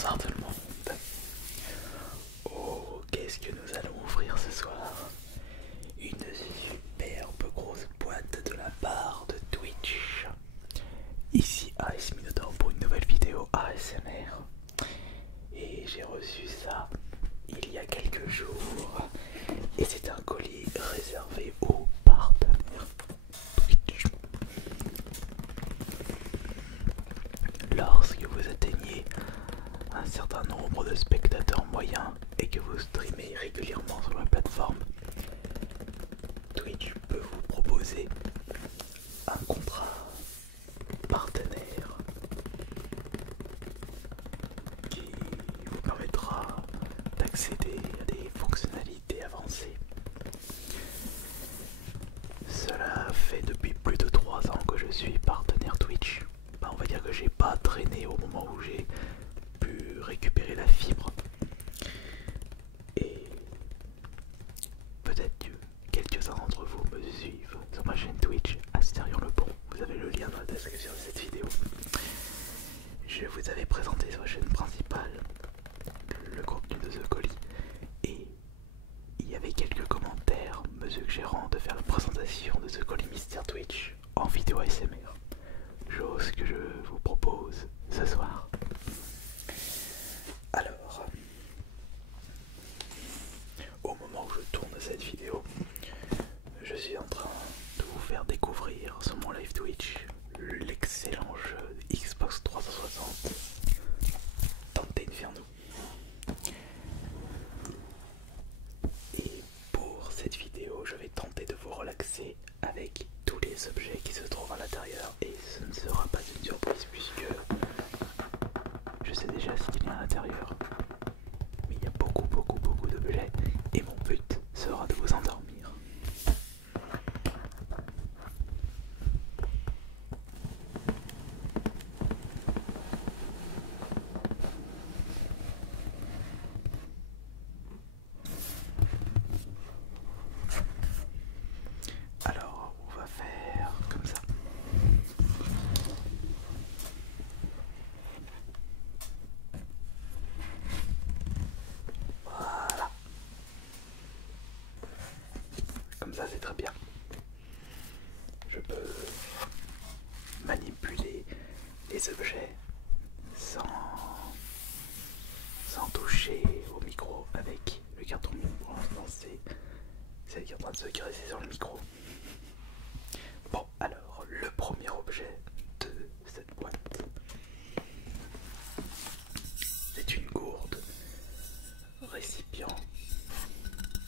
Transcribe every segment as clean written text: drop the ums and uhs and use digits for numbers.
Bonsoir tout le monde. Oh, qu'est-ce que nous allons ouvrir ce soir? Une superbe grosse boîte de la part de Twitch. Ici AS Minotaur pour une nouvelle vidéo ASMR. Et j'ai reçu ça il y a quelques jours. Et c'est un colis réservé aux partenaires Twitch. Lorsque vous atteignez un certain nombre de spectateurs moyens et que vous streamez régulièrement sur la plateforme, Twitch peut vous proposer un contrat partenaire qui vous permettra d'accéder à des fonctionnalités avancées. Cela fait depuis plus de 3 ans que je suis partenaire Twitch. On va dire que j'ai pas traîné au moment où j'ai pu récupérer la fibre. Et peut-être que quelques-uns d'entre vous me suivent sur ma chaîne Twitch Astérion Le Pont. Vous avez le lien dans la description de cette vidéo. Je vous avais présenté sur la chaîne principale le contenu de ce colis et il y avait quelques commentaires me suggérant de faire la présentation de ce colis mystère Twitch en vidéo ASMR. Chose que je vous propose ce soir. Alors, au moment où je tourne cette vidéo, je suis en train de vous faire découvrir sur mon live Twitch l'excellent jeu Xbox 360 Dante Inferno. Et pour cette vidéo, je vais tenter de vous relaxer avec tous les objets qui se trouvent à l'intérieur. Et ce ne sera pas une surprise puisque je sais déjà ce qu'il y a à l'intérieur. Mais il y a beaucoup d'objets et mon but sera de vous endormir. Alors, on va faire comme ça. Voilà. Comme ça, c'est très bien. Je peux manipuler les objets sans toucher au micro avec le carton. Pour l'instant, c'est qui est en train de se caresser sur le micro. Bon, alors, le premier objet de cette boîte, c'est une gourde récipient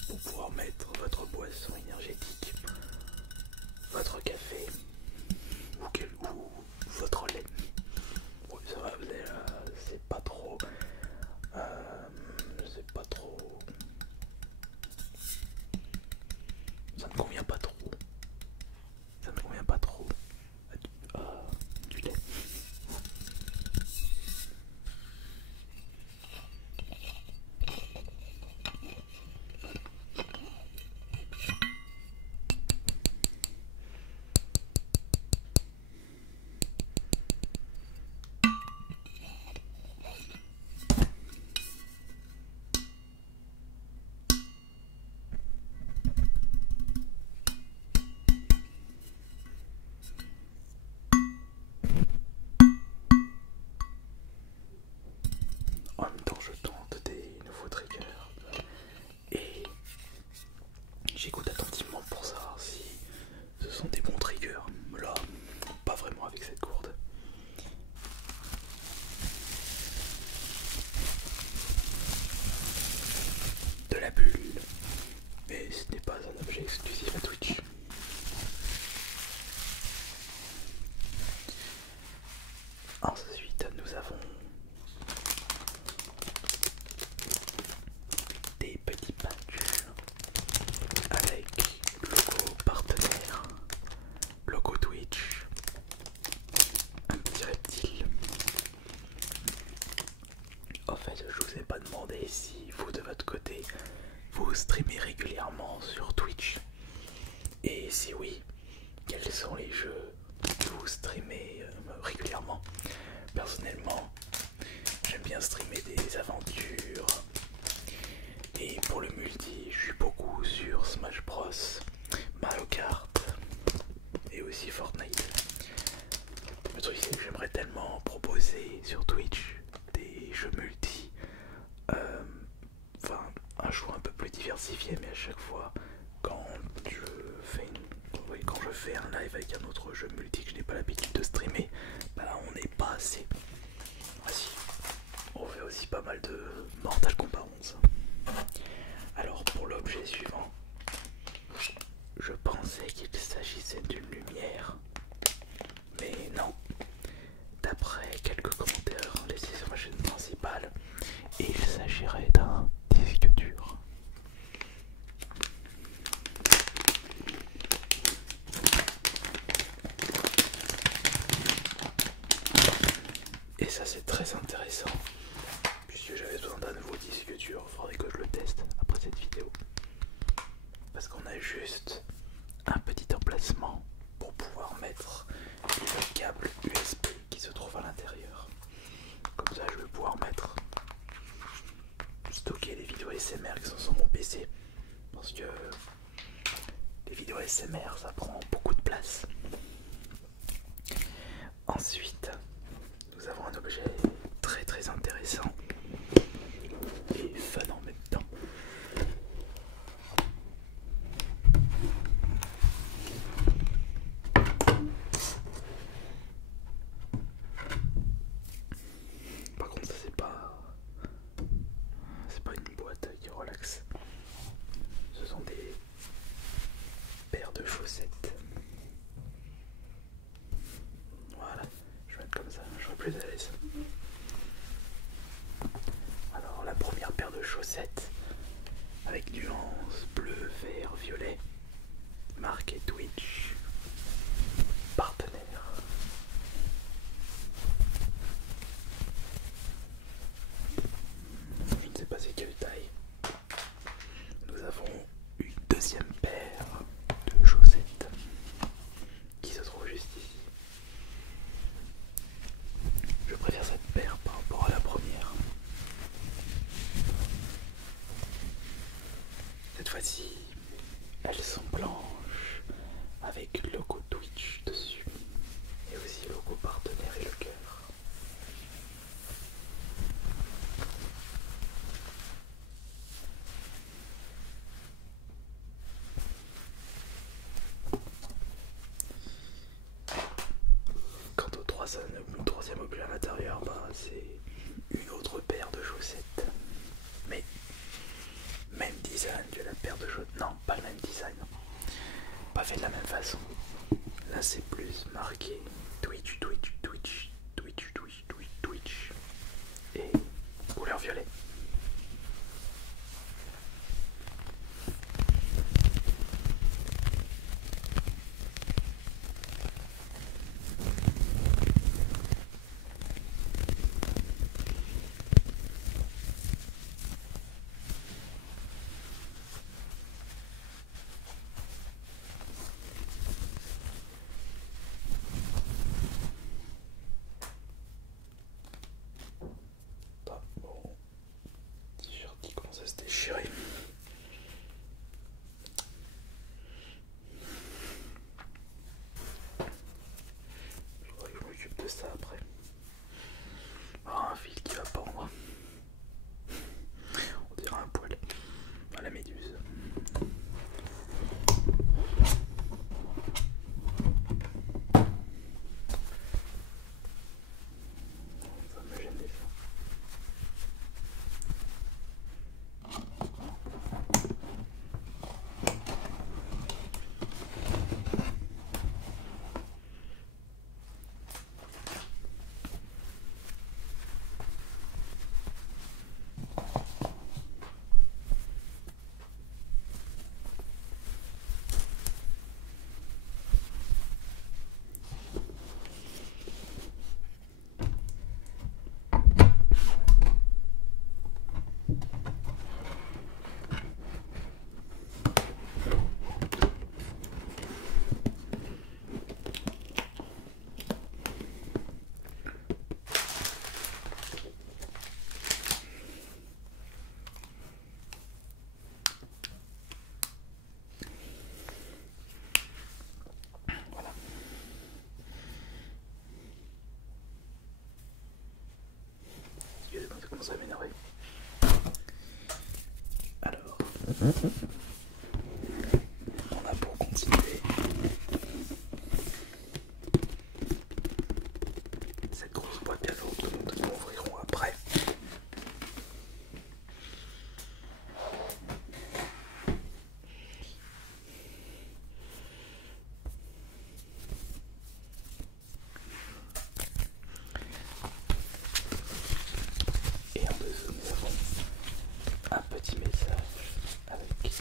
pour pouvoir mettre votre boisson énergétique, votre café ou votre lait. Oui, ça va, c'est pas trop. C'est pas trop. Ça ne convient pas trop. Ça ne convient pas trop. Du lait. En même temps, je tente des nouveaux triggers et j'écoute attentivement pour savoir si ce sont des bons triggers. Là, pas vraiment avec cette gourde. De la bulle, mais ce n'est pas un objet exclusif à Twitch. Ensuite, nous avons des petits patchs avec logo partenaire, logo Twitch, un petit reptile. En fait, je vous ai pas demandé si vous de votre côté vous streamez régulièrement sur Twitch et si oui, quels sont les jeux que vous streamez régulièrement. Personnellement, j'aime bien bien streamer des aventures. Et pour le multi, je suis beaucoup sur Smash Bros, Mario Kart et aussi Fortnite. Le truc c'est que j'aimerais tellement proposer sur Twitch des jeux multi, enfin un choix un peu plus diversifié, mais à chaque fois quand quand je fais un live avec un autre jeu multi que je n'ai pas l'habitude de streamer, bah on n'est pas assez. Voici, on fait aussi pas mal de Mortal Kombat 11. Alors pour l'objet suivant, je pensais qu'il s'agissait d'une lumière, mais non. D'après quelques commentaires laissés sur ma chaîne principale, il s'agirait d'un disque dur. Et ça c'est très intéressant, puisque j'avais besoin d'un nouveau disque dur, il faudrait que je le teste après cette vidéo. Parce qu'on a juste un petit emplacement pour pouvoir mettre le câble USB qui se trouve à l'intérieur. Comme ça je vais pouvoir stocker les vidéos SMR qui sont sur mon PC. Parce que les vidéos SMR ça prend beaucoup de place. Ensuite, nous avons un objet très très intéressant et fun en même temps. Par contre, ça c'est pas une boîte qui relaxe. Ce sont des paires de chaussettes. Voilà, je vais mettre comme ça, je serai plus à l'aise. Alors la première paire de chaussettes avec nuance bleu, vert, violet, marqué Twitch, partenaire. Je ne sais pas c'est quelle taille. Nous avons une deuxième paire de chaussettes qui se trouve juste ici. Je préfère cette paire par rapport à la première. Cette fois-ci, elles sont blanches avec le logo Twitch dessus et aussi le logo partenaire et le cœur. Quant au troisième objet à l'intérieur, bah, c'est une autre paire de chaussettes. Mais même design que la paire de chaussettes. Non, pas le même design. Pas fait de la même façon. Là c'est plus marqué Twitch, Twitch, Twitch, Twitch, Twitch, Twitch, Twitch. Et couleur violet. On a pour continuer cette grosse boîte bien lourde que nous ouvrirons après. Et en dessous, nous avons un petit message avec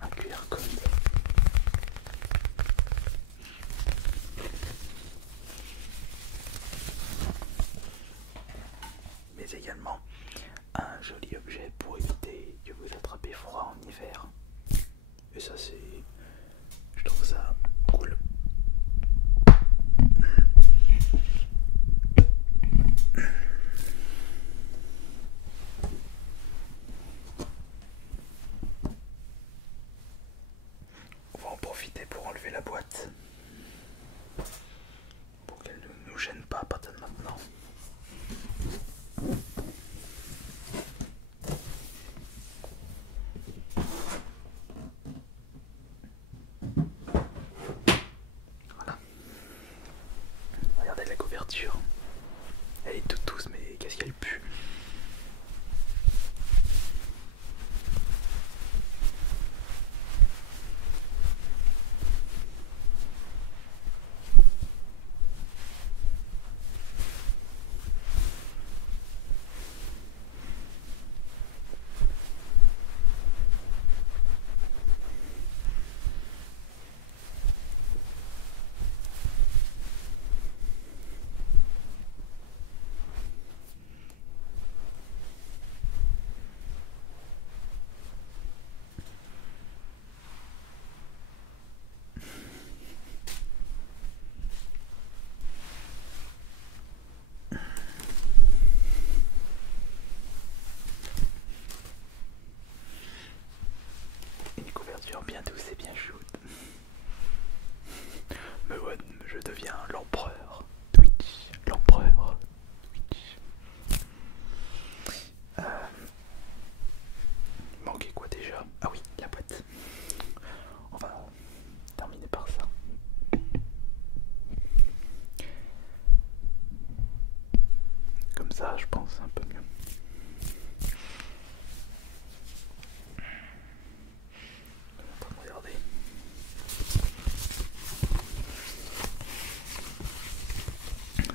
un QR code. Mais également un joli objet pour éviter que vous attrapez froid en hiver. Et ça c'est... je trouve ça cool. On va en profiter pour enlever la boîte. Pour qu'elle ne nous gêne pas à partir de maintenant. Voilà. Regardez la couverture. Elle est toute douce, mais qu'est-ce qu'elle pue. Une couverture bien douce et bien chaude. Mais ouais, je deviens l'empereur Twitch. L'empereur Twitch. Il manquait quoi déjà? Ah oui, la boîte. On va terminer par ça. Comme ça, je pense un peu mieux. On est en train de regarder.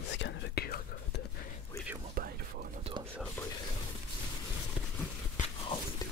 Scan the QR code. With your mobile phone to answer a brief. How we do.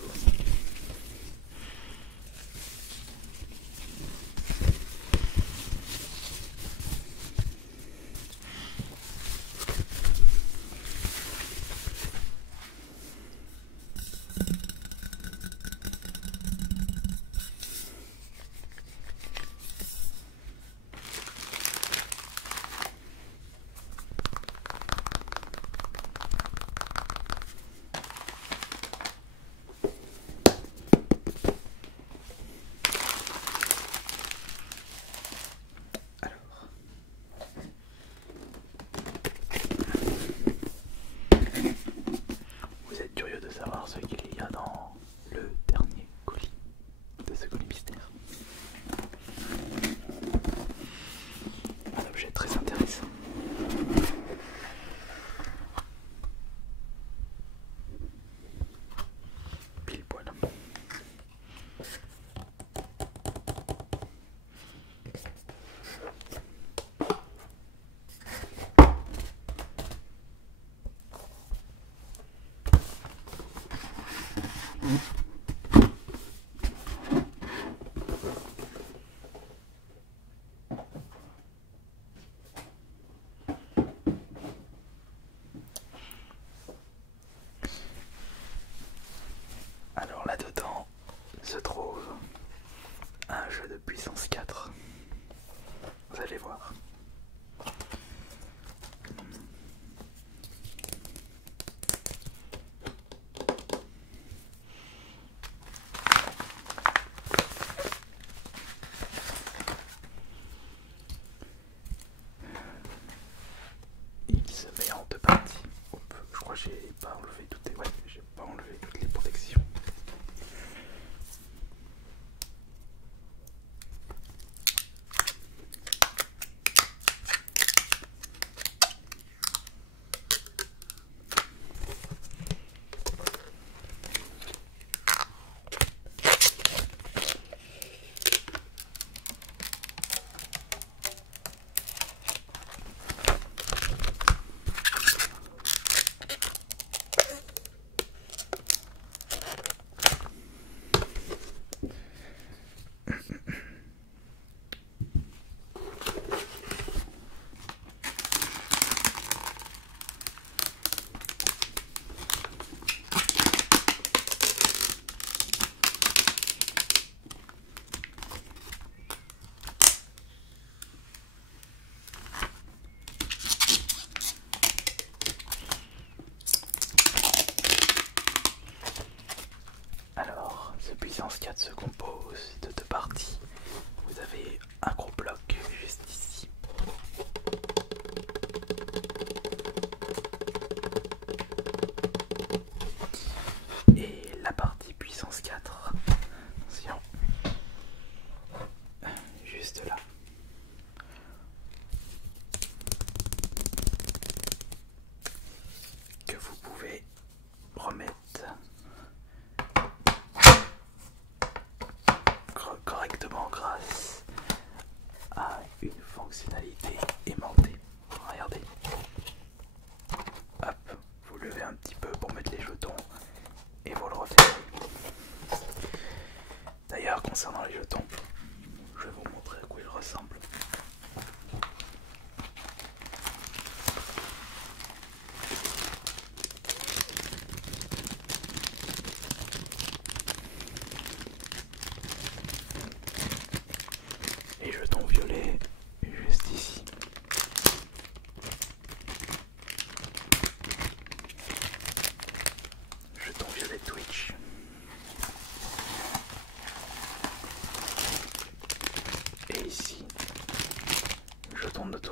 Vous êtes curieux de savoir ce qu'il y a dans le dernier colis de ce colis mystère. Un objet très intéressant. Pile poil. Alors là-dedans se trouve un jeu de puissance 4. Vous allez voir. Il se met en deux parties. Je crois que j'ai pas enlevé toutes les... ouais, j'ai pas enlevé toutes les protections.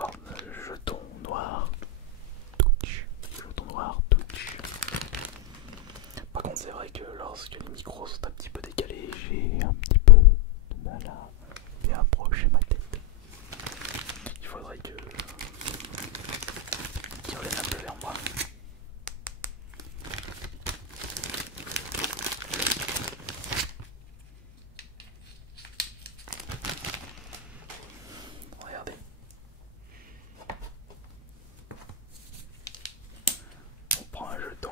énorme jeton noir Twitch. Jeton noir Twitch. Par contre, c'est vrai que lorsque les micros sont un petit peu décalés, j'ai un petit peu de mal à bien approcher ma tête. Il faudrait que qu'il revienne un peu vers moi. Regardez. On prend un jeton.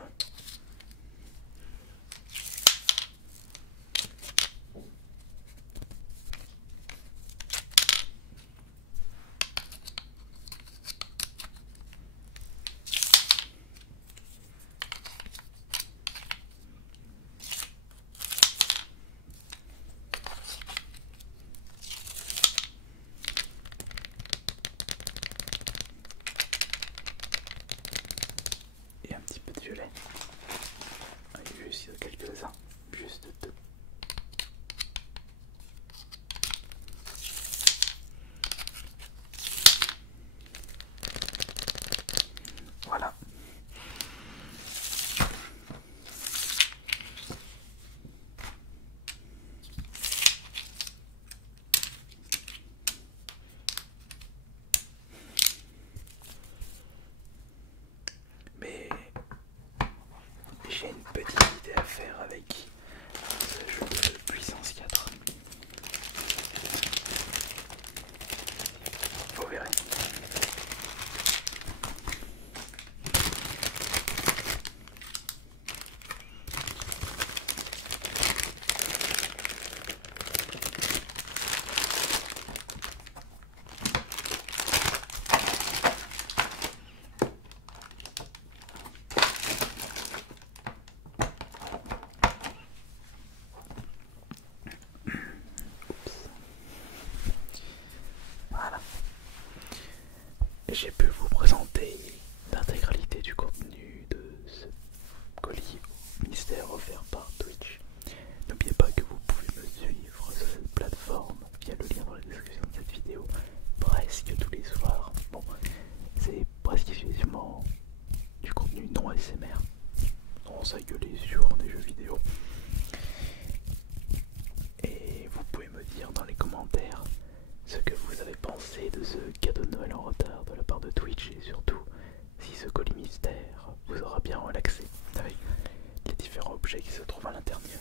Et un petit peu de violet. Juste quelques-uns. Juste deux. Voilà. Mais j'ai une petite idée à faire avec ce jeu de puissance 4. Vous verrez. Voilà. J'ai pu vous présenter l'intégralité du contenu de ce colis mystère offert par Twitch. N'oubliez pas que vous pouvez me suivre sur cette plateforme via le lien dans la description de cette vidéo presque tous les soirs. Bon, c'est presque exclusivement du contenu non ASMR. On s'engueuler sur des jeux vidéo. Et vous pouvez me dire dans les commentaires ce que vous avez pensé de ce cadeau de Noël en retard de la part de Twitch et surtout si ce colis mystère vous aura bien relaxé avec les différents objets qui se trouvent à l'intérieur.